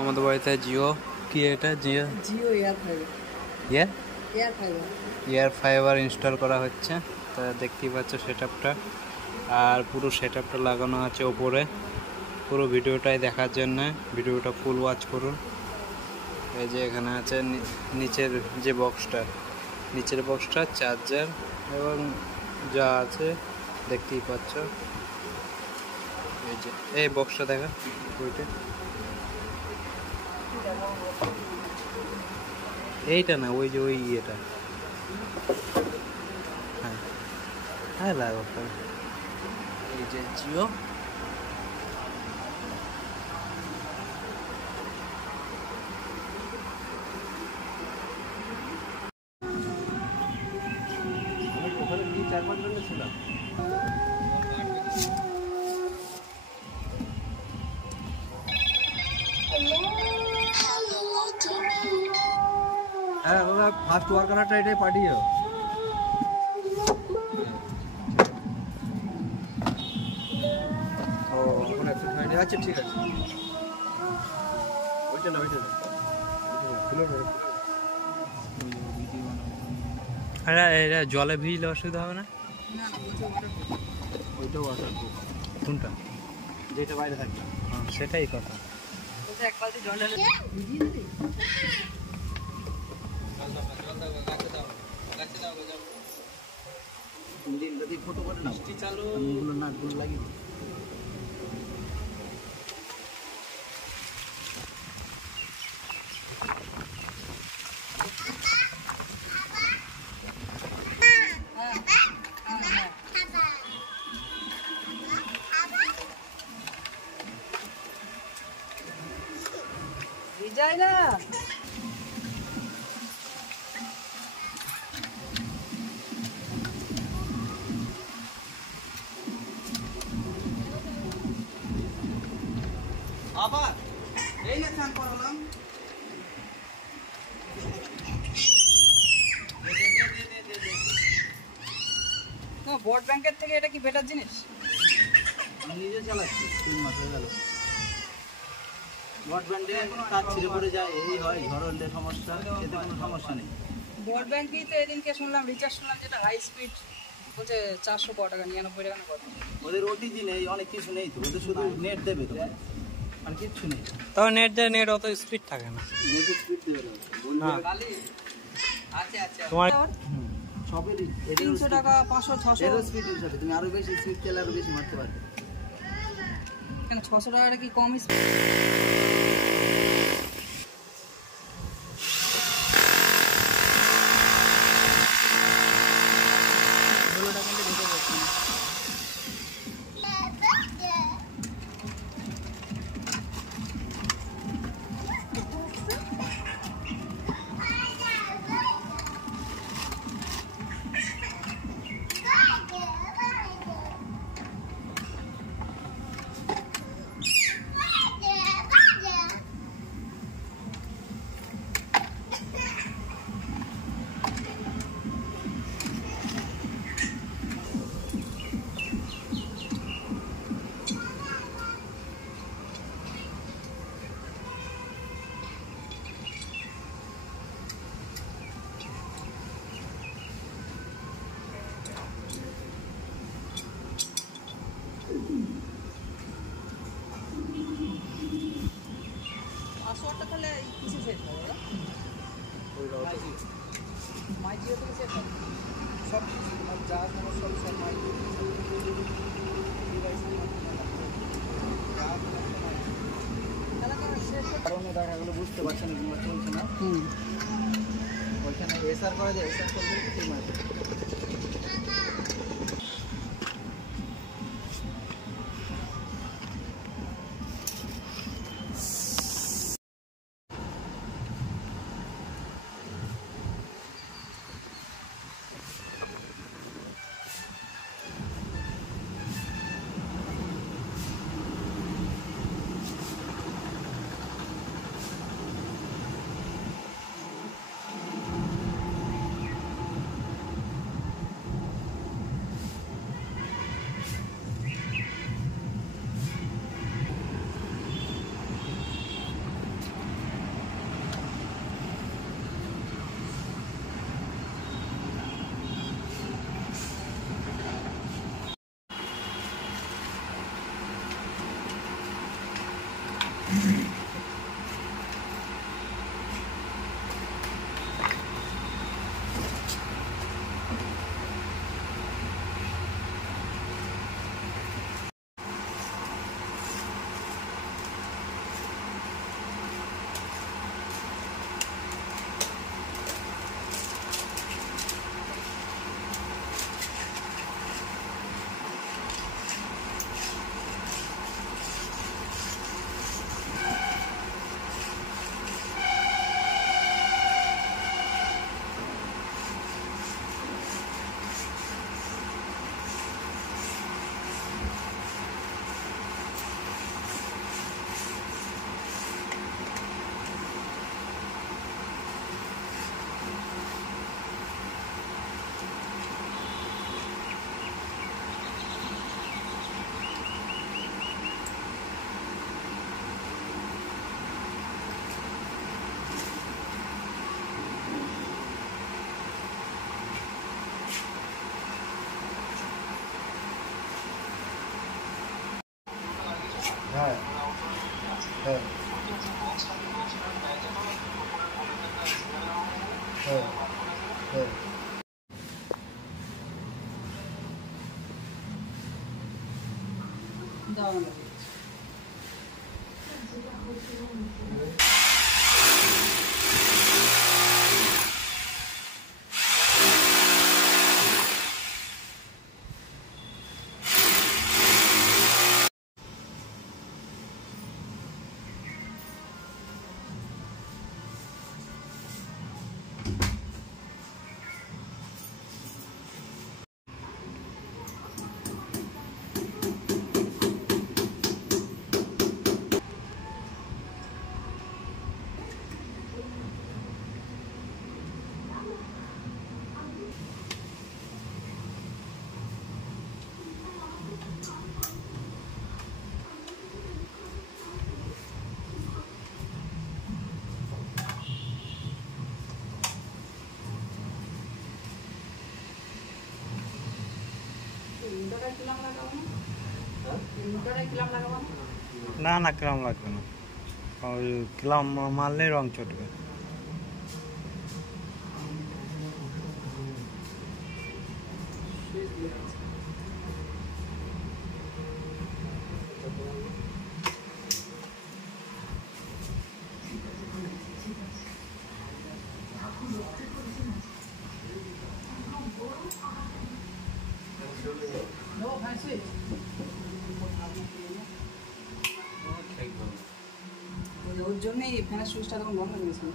আমাদের বাড়িতে জিও কি এটা Jio Jio air fibre air air fibre air fibre install করা হচ্ছে। তা দেখতেই পাচ্ছ সেটআপটা, আর পুরো সেটআপটা লাগানো আছে ওপরে। পুরো ভিডিওটাই দেখার জন্য ভিডিওটা ফুল ওয়াচ করুন। এই যে এখানে আছে নিচের যে নিচের বক্সটা চার্জার এবং যা আছে দেখতেই পাচ্ছ। এই যে এই বক্সটা দেখা ওইটা, এইটা না ওই যে ওই ইয়েটা, হ্যাঁ হ্যাঁ লাগো। এই যে জিও ওখানে কি 4-5 জন ছিলাম। হ্যাঁ দাদা, ফার্স্ট ওয়ার্কারটা এটাই পাঠিয়েও। ও এখন একটু হয়নি, আচ্ছা ঠিক আছে। ওইটা না আরে এটা জলে ভিজলে অসুবিধা হবে না? ওইটা ওয়াটারপ্রুফ। কোনটা? যেটা বাইরে থাকে। হ্যাঁ সেটাই কথা। এক বালতি জল ঢেলে যদি ফটো করে না চালু নাটগুলো লাগিয়ে যায় না। আবার এই না চান করলাম। বোর্ড ব্যাংকের থেকে এটা কি বেটার জিনিস? নিজে চালাচ্ছি 3 মাস হয়ে গেল। বোর্ড ব্যাংকে কাজ ছিঁড়ে পড়ে যায়, এই হয় ঝড় হলে সমস্যা, এতে কোনো সমস্যা নেই। বোর্ড ব্যাংকেই তো এদিনকে শুনলাম রিচার্জ শুনলাম যেটা হাই স্পিড বলছে 400 টাকা 99 টাকা না কত। ওদের ওটিজি নেই, অনেক কিছু নেই তো, ওদের শুধু নেট দেবে তো, আর কিছু নেই। তবে নেট দেয়, নেট অত স্পিড থাকে না। নেট স্পিড দেবে না। আচ্ছা আচ্ছা তোমার সবেরই 300 টাকা 500 600 এর স্পিড হিসাবে তুমি আরো বেশি স্পিড চাইলে আরো বেশি মারতে পারবে। কেন 600 টাকাটা কি কম স্পিড? পাসওয়ার্ডটা তাহলে কিসে সেট হবে? মাই জিও থেকে সেট হবে সব কিছু, তোমার যা সমস্যা হবে সব মাই জিও কারণে দেখা গেলো বুঝতে পারছে না কিংবা চলছে না। ওইখানে এসআর করে দেয়, এসআর করলে ঠিক আছে। হ্যাঁ হ্যাঁ দাও না। ইনভার্টার কিলাম লাগাবো না? ইনভার্টারে কিলাম লাগাবো না? না না কিলাম লাগবে না, ওই কিলাম মারলেই রং চটবে। নো ভাই সুইচ। ওর জন্যই ফ্যানের সুইচটা তখন বন্ধ করেছিল।